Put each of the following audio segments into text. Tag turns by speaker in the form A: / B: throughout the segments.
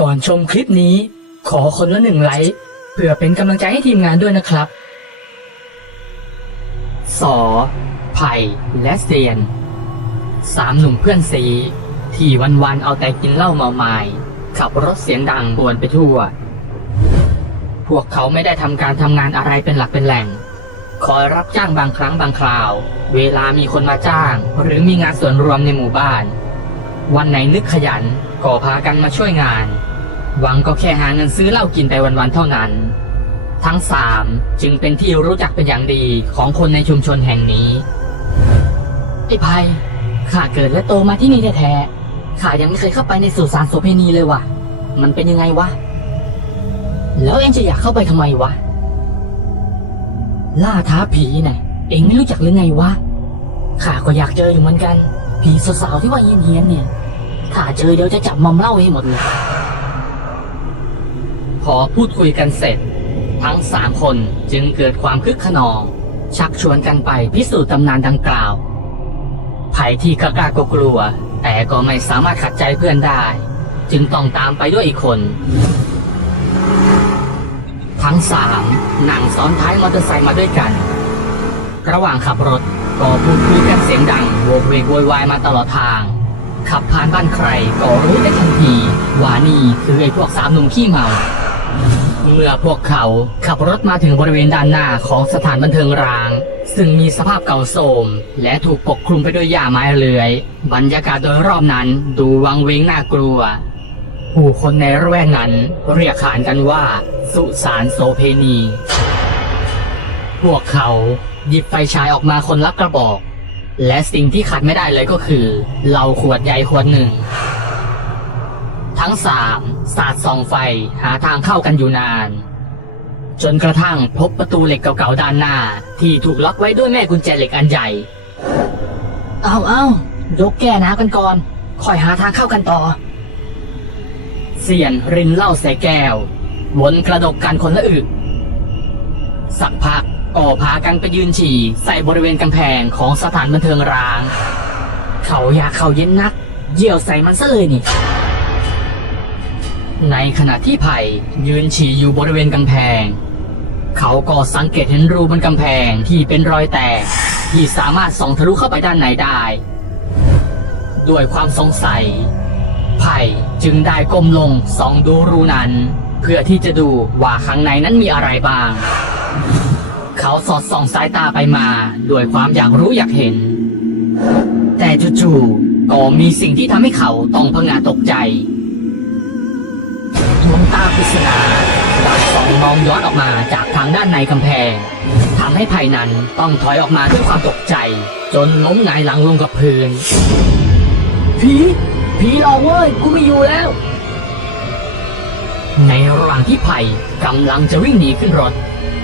A: ก่อนชมคลิปนี้ ขอคนละหนึ่งไลค์เพื่อเป็นกำลังใจให้ทีมงานด้วยนะครับ สอ ไผ่และเซียน สามหนุ่มเพื่อนสีที่วันๆเอาแต่กินเหล้าเมาไมา้ขับรถเสียงดังบวนไปทั่ว พวกเขาไม่ได้ทำการทำงานอะไรเป็นหลักเป็นแหล่ง คอยรับจ้างบางครั้งบางคราว เวลามีคนมาจ้าง หรือมีงานส่วนรวมในหมู่บ้าน วันไหนนึกขยัน ก็พากันมาช่วยงาน หวังก็แค่หาเงินซื้อเหล้ากินไปวันๆเท่านั้น ทั้งสามจึงเป็นที่รู้จักเป็นอย่างดีของคนในชุมชนแห่งนี้ไอ้ภัยข้าเกิดและโตมาที่นี่แท้ๆข้ายังไม่เคยเข้าไปในสุสานโสเพณีเลยว่ะ มันเป็นยังไงวะ แล้วเอ็งจะอยากเข้าไปทำไมวะ ล่าท้าผีน่ะเอ็งไม่รู้จักหรือไงวะ ข้าก็อยากเจออยู่เหมือนกัน ผีสาวๆที่ว่าเฮี้ยนเนี่ย ถ้าเจอเดี๋ยวจะจับมอมเล่าให้หมดเลยพอพูดคุยกันเสร็จ ทั้งสามคนจึงเกิดความคึกขนอง ชักชวนกันไปพิสูจน์ตำนานดังกล่าวไผ่ที่กล้ากลัวกลัว แต่ก็ไม่สามารถขัดใจเพื่อนได้ จึงต้องตามไปด้วยอีกคน ทั้งสามนั่งซ้อนท้ายมอเตอร์ไซค์มาด้วยกัน ระหว่างขับรถก็พูดคุยกันเสียงดังโวกเวกโวยวายมาตลอดทาง ขับผ่านบ้านใครก็รู้ได้ทันทีว่านี่คือไอ้พวกสามหนุ่มขี้เมา เมื่อพวกเขาขับรถมาถึงบริเวณด้านหน้าของสถานบันเทิงร้าง ซึ่งมีสภาพเก่าโทรมและถูกปกคลุมไปด้วยหญ้าไม้เลื้อย บรรยากาศโดยรอบนั้นดูวังเวงน่ากลัว ผู้คนในระแวกนั้นเรียกขานกันว่า สุสานโสเพณี พวกเขาหยิบไฟฉายออกมาคนละกระบอก และสิ่งที่ขาดไม่ได้เลยก็คือเหล้าขวดใหญ่ขวดหนึ่ง ทั้งสามสาดส่องไฟหาทางเข้ากันอยู่นาน จนกระทั่งพบประตูเหล็กเก่าๆด้านหน้า ที่ถูกล็อกไว้ด้วยแม่กุญแจเหล็กอันใหญ่ เอาเอายกแก้น้ำกันก่อนคอยหาทางเข้ากันต่อ เสียนรินเหล้าใส่แก้ววนกระดกกันคนละอึกสักพัก ก็พากันไปยืนฉี่ใส่บริเวณกำแพงของสถานบันเทิงร้าง เขาอยากเข้าเย็นนักเยี่ยวใส่มันซะเลยนี่ ในขณะที่ไผ่ยืนฉี่อยู่บริเวณกำแพง เขาก็สังเกตเห็นรูบนกำแพงที่เป็นรอยแตกที่สามารถส่องทะลุเข้าไปด้านในได้ ด้วยความสงสัย ไผ่จึงได้ก้มลงส่องดูรูนั้น เพื่อที่จะดูว่าข้างในนั้นมีอะไรบ้าง เขาสอดส่องสายตาไปมาด้วยความอยากรู้อยากเห็น แต่จู่ๆก็มีสิ่งที่ทำให้เขาต้องพงาตกใจดวงตาปริศนาได้ส่องมองย้อนออกมาจากทางด้านในกำแพงทำให้ไผ่นั้นต้องถอยออกมาด้วยความตกใจ จนล้มหงายหลังลงกับพื้นผีผีหลอกเว้ยกูไม่อยู่แล้ว ในระหว่างที่ไผ่กำลังจะวิ่งหนีขึ้นรถ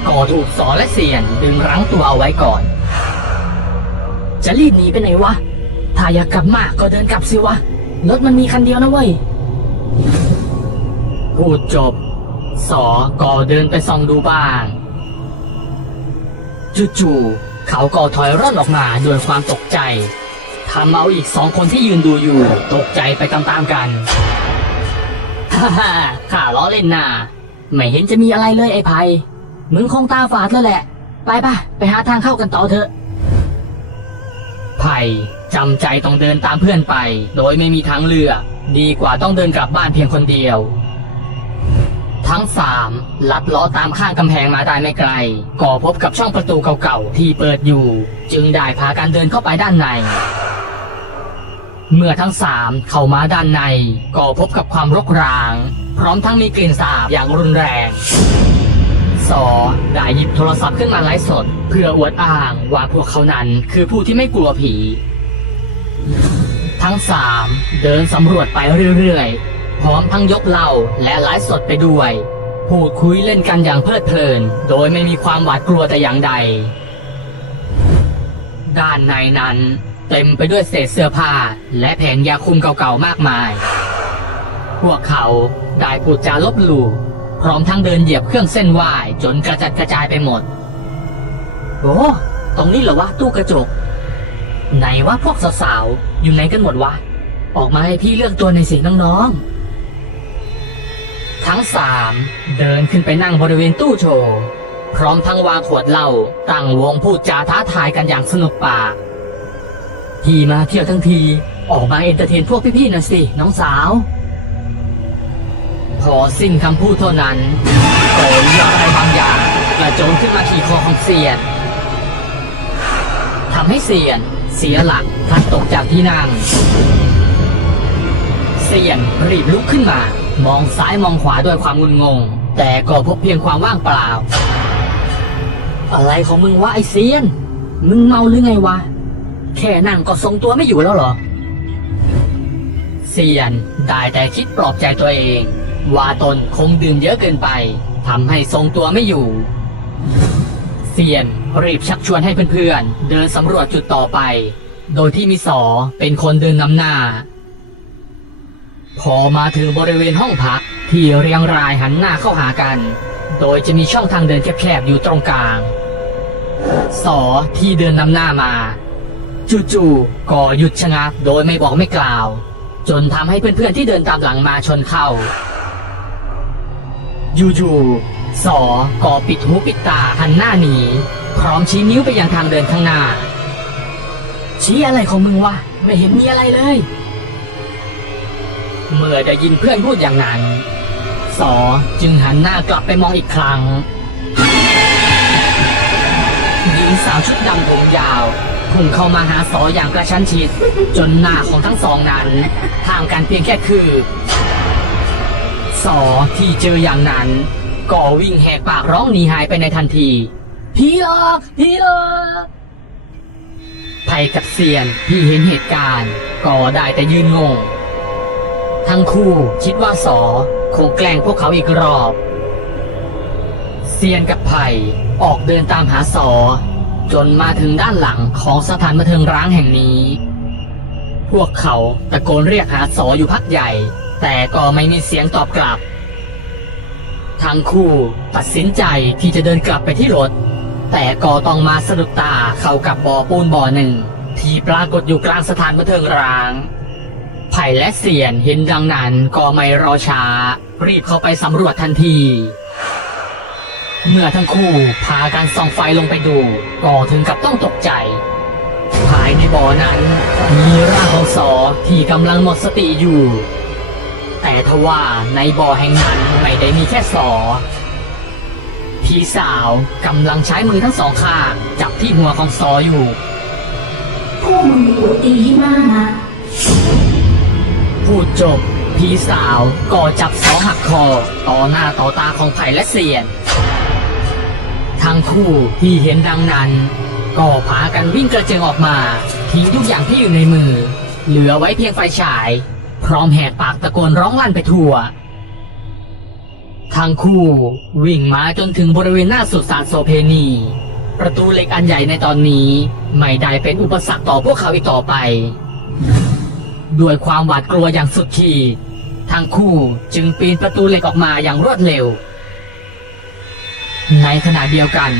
A: ก็ถูกสอและเสียนดึงรั้งตัวเอาไว้ก่อน จะรีบหนีไปไหนวะ ถ้าอยากกลับมาก็เดินกลับสิวะ รถมันมีคันเดียวนะเว้ย พูดจบ สอก็เดินไปส่องดูบ้าง จู่ๆเขาก็ถอยร่นออกมาด้วยความตกใจทำเอาอีกสองคนที่ยืนดูอยู่ ตกใจไปตามๆกันฮ่าฮ่าข้าล้อเล่นนาไม่เห็นจะมีอะไรเลยไอ้ไพ มึงคงตาฝาดแล้วแหละ ไปปะไปหาทางเข้ากันต่อเถอะ ไผ่จำใจต้องเดินตามเพื่อนไป โดยไม่มีทางเลือก ดีกว่าต้องเดินกลับบ้านเพียงคนเดียว ทั้งสามลัดล้อตามข้างกำแพงมาได้ไม่ไกล ก็พบกับช่องประตูเก่าๆ ที่เปิดอยู่ จึงได้พากันเดินเข้าไปด้านใน เมื่อทั้งสามเข้ามาด้านใน ก็พบกับความรกร้าง พร้อมทั้งมีกลิ่นสาบอย่างรุนแรง สอได้หยิบโทรศัพท์ขึ้นมาไลฟ์สด เพื่ออวดอ้างว่าพวกเขานั้นคือผู้ที่ไม่กลัวผี ทั้งสามเดินสำรวจไปเรื่อยๆ พร้อมทั้งยกเหล้าและไลฟ์สดไปด้วยพูดคุยเล่นกันอย่างเพลิดเพลิน โดยไม่มีความหวาดกลัวแต่อย่างใด ด้านในนั้น เต็มไปด้วยเศษเสื้อผ้า และแผงยาคุมเก่าๆมากมาย พวกเขาได้พูดจาลบหลู่ พร้อมทั้งเดินเหยียบเครื่องเส้นไหวจนกระจัดกระจายไปหมด โอ้ตรงนี้เหรอวะตู้กระจก ไหนวะพวกสาวๆอยู่ไหนกันหมดวะ ออกมาให้พี่เลือกตัวในสิน้องๆ ทั้งสามเดินขึ้นไปนั่งบริเวณตู้โชว์พร้อมทั้งวางขวดเหล้าตั้งวงพูดจาท้าทายกันอย่างสนุกปากพี่มาเที่ยวทั้งที ออกมาเอนเตอร์เทนพวกพี่ๆหน่อยสิน้องสาว สิ้นคำพูดเท่านั้นก็มีอะไรบางอย่างกระโจนขึ้นมาที่คอของเซียนทำให้เซียน เสียหลักพลัดตกจากที่นั่งเซียนรีบลุกขึ้นมา มองซ้ายมองขวาด้วยความงุนงง แต่ก็พบเพียงความว่างเปล่า อะไรของมึงวะไอเซียน มึงเมาหรือไงวะ แค่นั่งก็ทรงตัวไม่อยู่แล้วเหรอเซียนได้แต่คิดปลอบใจตัวเอง ว่าตนคงดื่มเยอะเกินไปทำให้ทรงตัวไม่อยู่ เซียนรีบชักชวนให้เพื่อนๆ เดินสำรวจจุดต่อไป โดยที่มีสอเป็นคนเดินนำหน้า พอมาถึงบริเวณห้องพักที่เรียงรายหันหน้าเข้าหากัน โดยจะมีช่องทางเดินแคบๆอยู่ตรงกลาง สอที่เดินนำหน้ามา จู่ๆก็หยุดชะงักโดยไม่บอกไม่กล่าว จนทำให้เพื่อนๆที่เดินตามหลังมาชนเข้า อยู่ๆสอก็ปิดหูปิดตาหันหน้าหนีพร้อมชี้นิ้วไปยังทางเดินข้างหน้า ชี้อะไรของมึงวะไม่เห็นมีอะไรเลย เมื่อได้ยินเพื่อนพูดอย่างนั้น สอจึงหันหน้ากลับไปมองอีกครั้งหญิงสาวชุดดำผมยาวพุ่งเข้ามาหาสออย่างกระชั้นชิด จนหน้าของทั้งสองนั้นห่างกันเพียงแค่คือ สอที่เจออย่างนั้น ก็วิ่งแหกปากร้องหนีหายไปในทันทีพี่หลอกพี่หลอกไผ่กับเซียนที่เห็นเหตุการณ์ก็ได้แต่ยืนงง ทั้งคู่คิดว่าสอคงแกล้งพวกเขาอีกรอบ เซียนกับไผ่ออกเดินตามหาสอ จนมาถึงด้านหลังของสถานบันเทิงร้างแห่งนี้ พวกเขาตะโกนเรียกหาสออยู่พักใหญ่ แต่ก็ไม่มีเสียงตอบกลับ ทั้งคู่ตัดสินใจที่จะเดินกลับไปที่รถ แต่ก็ต้องมาสะดุดตาเข้ากับบ่อปูนบ่อหนึ่ง ที่ปรากฏอยู่กลางสถานบันเทิงร้าง ไผ่และเสียนเห็นดังนั้นก็ไม่รอช้า รีบเข้าไปสำรวจทันที เมื่อทั้งคู่พากันส่องไฟลงไปดูก็ถึงกับต้องตกใจภายในบ่อนั้น มีร่างของสอที่กำลังหมดสติอยู่ แต่ทว่าในบ่อแห่งนั้นไม่ได้มีแค่สอ พี่สาวกำลังใช้มือทั้งสองข้างจับที่หัวของสออยู่
B: พวกมึงอวดดีให้มากนะ
A: พูดจบ พี่สาวก็จับสอหักคอต่อหน้าต่อตาของไผ่และเสียน ทั้งคู่ที่เห็นดังนั้น ก็พากันวิ่งกระเจิงออกมาทิ้งทุกอย่างที่อยู่ในมือ เหลือไว้เพียงไฟฉาย พร้อมแหกปากตะโกนร้องลั่นไปทั่ว ทั้งคู่วิ่งมาจนถึงบริเวณหน้าสุสานโสเพณี ประตูเหล็กอันใหญ่ในตอนนี้ ไม่ได้เป็นอุปสรรคต่อพวกเขาอีกต่อไป ด้วยความหวาดกลัวอย่างสุดขีดทั้งคู่จึงปีนประตูเหล็กออกมาอย่างรวดเร็ว ในขณะเดียวกัน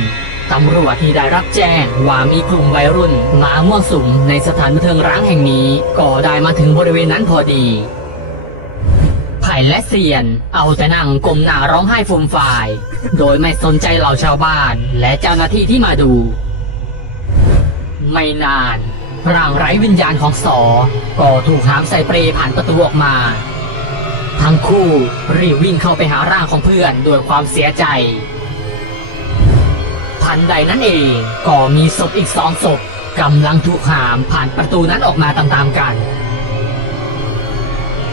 A: ตำรวจที่ได้รับแจ้งว่ามีกลุ่มวัยรุ่นมามั่วสุมในสถานบันเทิงร้างแห่งนี้ ก็ได้มาถึงบริเวณนั้นพอดีไผ่และเซียน เอาแต่นั่งก้มหน้าร้องไห้ฟูมฟาย โดยไม่สนใจเหล่าชาวบ้านและเจ้าหน้าที่ที่มาดู ไม่นานร่างไร้วิญญาณของสอ ก็ถูกหามใส่เปรผ่านประตูออกมา ทั้งคู่รีบวิ่งเข้าไปหาร่างของเพื่อนด้วยความเสียใจ ทันใดนั้นเอง ก็มีศพอีกสองศพกำลังถูกหามผ่านประตูนั้นออกมาตามๆกัน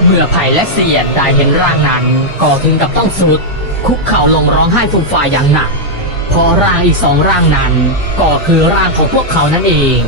A: เมื่อไผ่และเสียดได้เห็นร่างนั้นก็ถึงกับต้องสุด คุกเข่าลงร้องไห้ฟูมฟายอย่างหนักเพอร่างอีกสองร่างนั้น ก็คือร่างของพวกเขานั่นเอง